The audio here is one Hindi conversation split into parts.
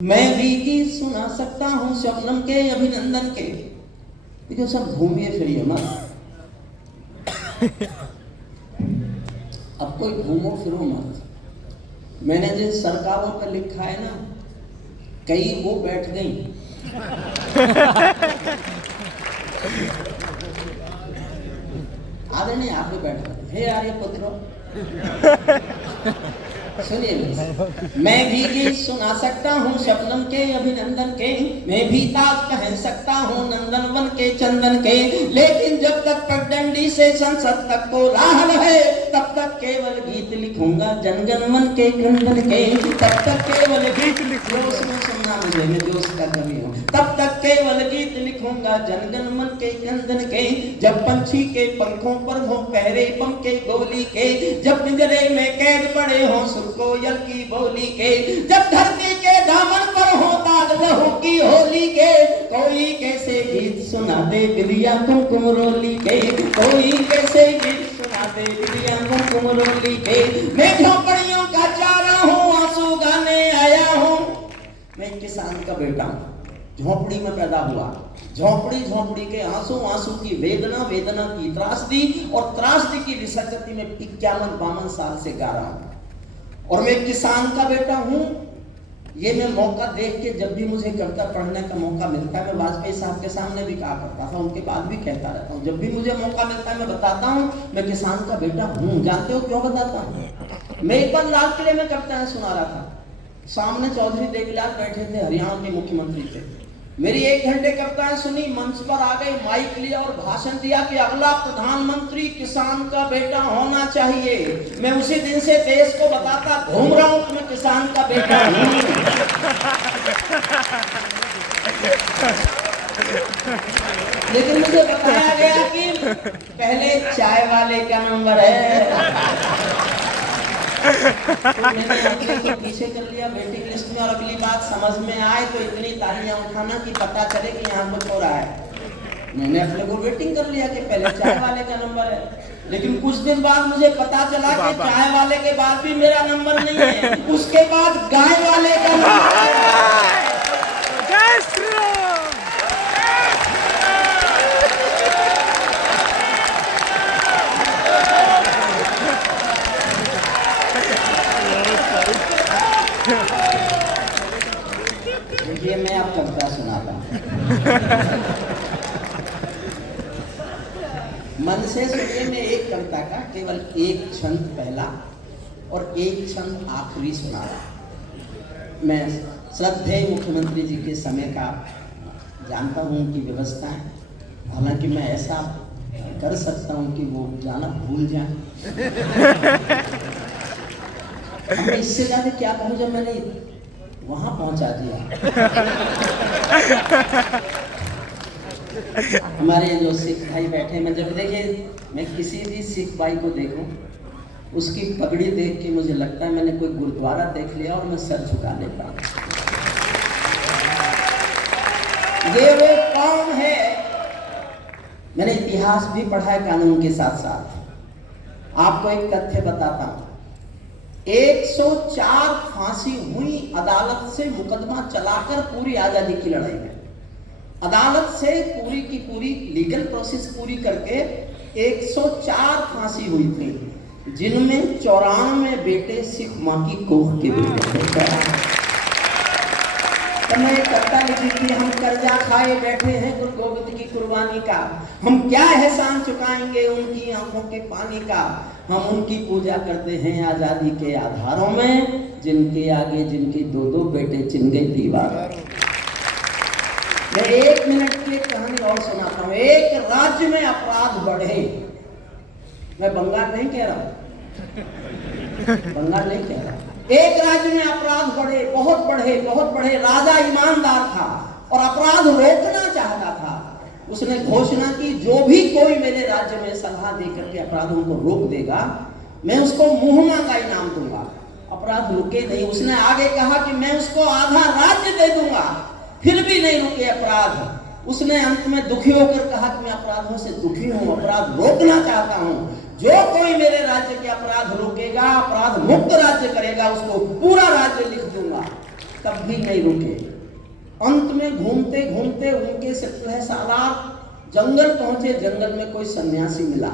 मैं भी गीत सुना सकता हूँ शबनम के अभिनंदन के, लेकिन सब घूमिए फिरिए मत। अब कोई घूमो फिरो मत। मैंने जिन सरकारों पर लिखा है ना, कई वो बैठ गई। आदरणीय आप भी बैठ गए। हे आर्यपुत्रो, सुनिए, मैं भी गीत सुना सकता हूँ शबनम के अभिनंदन के, मैं भी ताज पहन सकता हूँ नंदनवन के चंदन के, लेकिन जब तक पगडंडी से संसद तक को राह है, तब तक केवल गीत लिखूंगा जनगण मन के क्रंदन के। तब तक केवल गीत लिखूंगा, सुनना मुझे, मैं जोश का कवि हूँ। तब तक केवल गीत लिखूंगा जनगण मन के क्रंदन के। जब पंछी के पंखों पर हो पहरे बम के गोली के, जब पिंजरे में कैद पड़े हो कोयल की बोली के, जब धरती के दामन पर हो दाग लहू की होली के, कोई कैसे गीत सुना दे बिलिया कुमकुम रोली के, कोई कैसे गीत सुना दे बिलिया कुमकुम रोली के। मैं झोपड़ियों का चारा हूँ, आंसू गाने आया हूँ। मैं किसान का बेटा हूँ, झोपड़ी में पैदा हुआ। झोपड़ी के आंसू की वेदना, वेदना की त्रासदी, और त्रासदी की विसर्जती में 51-52 साल से गा रहा हूँ। और मैं किसान का बेटा हूं। ये मैं मौका देख के, जब भी मुझे कविता पढ़ने का मौका मिलता है, मैं वाजपेयी साहब के सामने भी कहा करता था, उनके बाद भी कहता रहता हूं, जब भी मुझे मौका मिलता है मैं बताता हूं मैं किसान का बेटा हूं। जानते हो क्यों बताता हूं? मैं एक बार लाल किले में कविताएं सुना रहा था, सामने चौधरी देवीलाल बैठे थे, हरियाणा के मुख्यमंत्री थे। मेरी 1 घंटे कविताएं सुनी, मंच पर आ गई, माइक लिया और भाषण दिया कि अगला प्रधानमंत्री किसान का बेटा होना चाहिए। मैं उसी दिन से देश को बताता घूम रहा हूं कि मैं किसान का बेटा हूं। लेकिन मुझे बताया गया कि पहले चाय वाले का नंबर है। तो मैंने अगले को पीछे कर लिया वेटिंग लिस्ट में, और अगली बात समझ में आए तो इतनी तालियां उठाना कि पता चले कि यहाँ कुछ हो रहा है। मैंने अगले को वेटिंग कर लिया कि पहले चाय वाले का नंबर है, लेकिन कुछ दिन बाद मुझे पता चला कि चाय वाले के बाद भी मेरा नंबर नहीं है, उसके बाद गाय वाले का नंबर है। देखिए, मैं आप कविता सुनाता हूं। मन से सुनिए, मैं एक कविता का केवल एक छंद पहला और एक छंद आखिरी सुना रहा। मैं श्रद्धेय मुख्यमंत्री जी के समय का जानता हूं कि व्यवस्था है, हालांकि मैं ऐसा कर सकता हूं कि वो जाना भूल जाए। मैं इससे ज्यादा क्या कहूं, जब मैंने वहां पहुंचा दिया। हमारे जो सिख भाई बैठे, मैं जब देखिए, मैं किसी भी सिख भाई को देखूं, उसकी पगड़ी देख के मुझे लगता है मैंने कोई गुरुद्वारा देख लिया और मैं सर झुका लेता हूं। ये वो कौम है। मैंने इतिहास भी पढ़ा है कानून के साथ साथ। आपको एक तथ्य बताता हूं, 104 फांसी हुई अदालत से मुकदमा चलाकर पूरी आजादी की लड़ाई में। अदालत से पूरी की पूरी लीगल प्रोसेस पूरी करके 104 फांसी हुई थी, जिनमें 94 बेटे सिख मां की कोख के बेटे थे। तो मैं कविता लिखी थी, हम कर्जा खाए बैठे हैं गुरु गोविंद की कुर्बानी का, हम क्या एहसान चुकाएंगे उनकी आंखों के पानी का। हम उनकी पूजा करते हैं आजादी के आधारों में, जिनके आगे जिनके 2-2 बेटे चिन गए दीवार। मैं 1 मिनट की एक कहानी और सुनाता हूँ। एक राज्य में अपराध बढ़े, मैं बंगाल नहीं कह रहा, बंगाल नहीं कह रहा, एक राज्य में अपराध बढ़े, बहुत बढ़े। राजा ईमानदार था और अपराध रोकना चाहता था। उसने घोषणा की, जो भी कोई मेरे राज्य में सलाह देकर के अपराधों को रोक देगा, मैं उसको मुहम्मा का इनाम दूंगा। अपराध रुके नहीं। उसने आगे कहा कि मैं उसको आधा राज्य दे दूंगा, फिर भी नहीं रुके अपराध। उसने अंत में दुखी होकर कहा कि मैं अपराधों से दुखी हूं, अपराध रोकना चाहता हूं। जो कोई मेरे राज्य के अपराध रोकेगा, अपराध मुक्त राज्य करेगा, उसको पूरा राज्य लिख दूंगा। तब भी नहीं रुके। अंत में घूमते घूमते उनके 17 साल जंगल पहुंचे। जंगल में कोई सन्यासी मिला।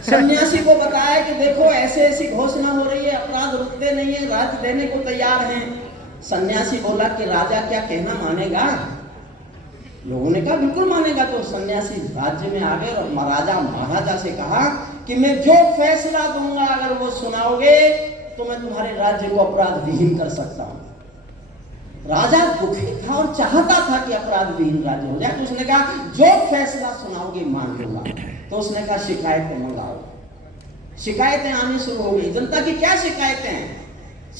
सन्यासी को बताया कि देखो ऐसे ऐसी घोषणा हो रही है, अपराध रुकते नहीं है, राज्य देने को तैयार हैं। सन्यासी बोला कि राजा क्या कहना मानेगा? लोगों ने कहा बिल्कुल मानेगा। तो सन्यासी राज्य में आ गए और महाराजा महाराजा से कहा कि मैं जो फैसला दूंगा अगर वो सुनाओगे तो मैं तुम्हारे राज्य को अपराध विहीन कर सकता हूं। राजा दुखी था और चाहता था कि अपराध विहीन राज्य हो जाए। तो उसने कहा जो फैसला सुनाओगे मान लूंगा। तो उसने कहा शिकायतें मंगाओ। शिकायतें आनी शुरू हो गई। जनता की क्या शिकायतें हैं?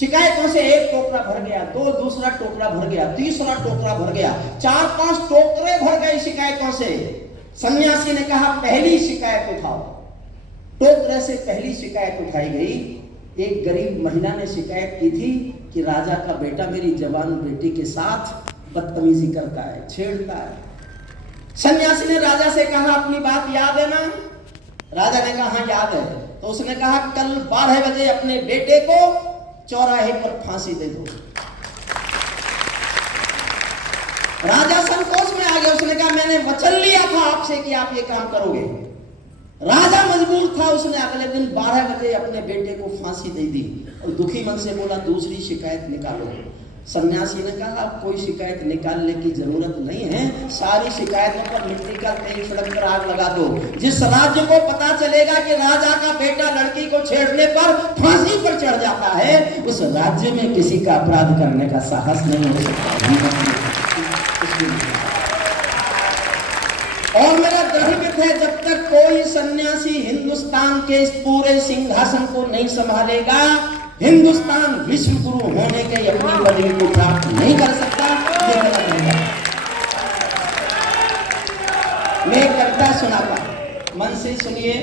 शिकायतों से एक टोकरा भर गया, दो दूसरा टोकरा भर गया, तीसरा टोकरा भर गया, 4-5 टोकरे भर गए शिकायतों से। सन्यासी ने कहा पहली शिकायत उठाओ। टोकरे से पहली शिकायत उठाई गई। एक गरीब महिला ने शिकायत की थी कि राजा का बेटा मेरी जवान बेटी के साथ बदतमीजी करता है, छेड़ता है। सन्यासी ने राजा से कहा अपनी बात याद है ना? राजा ने कहा हाँ याद है। तो उसने कहा कल 12 बजे अपने बेटे को चौराहे पर फांसी दे दो। राजा संकोच में आ गया। उसने कहा मैंने वचन लिया था आपसे कि आप ये काम करोगे। राजा मजबूर था। उसने अगले दिन 12 बजे अपने बेटे को फांसी दे दी और दुखी मन से बोला दूसरी शिकायत निकालो। सन्यासी ने कहा अब कोई शिकायत निकालने की जरूरत नहीं है, सारी शिकायतों पर मिट्टी का तेल छिड़क कर आग लगा दो। जिस राज्य को पता चलेगा कि राजा का बेटा लड़की को छेड़ने पर फांसी पर चढ़ जाता है, उस राज्य में किसी का अपराध करने का साहस नहीं हो सकता। और मेरा दृढ़ मत है जब तक कोई सन्यासी हिंदुस्तान के इस पूरे सिंहासन को नहीं संभालेगा, हिंदुस्तान विश्व गुरु होने के अपनी बड़ी को प्राप्त नहीं कर सकता। मैं एक कविता सुनाता, मन से सुनिए।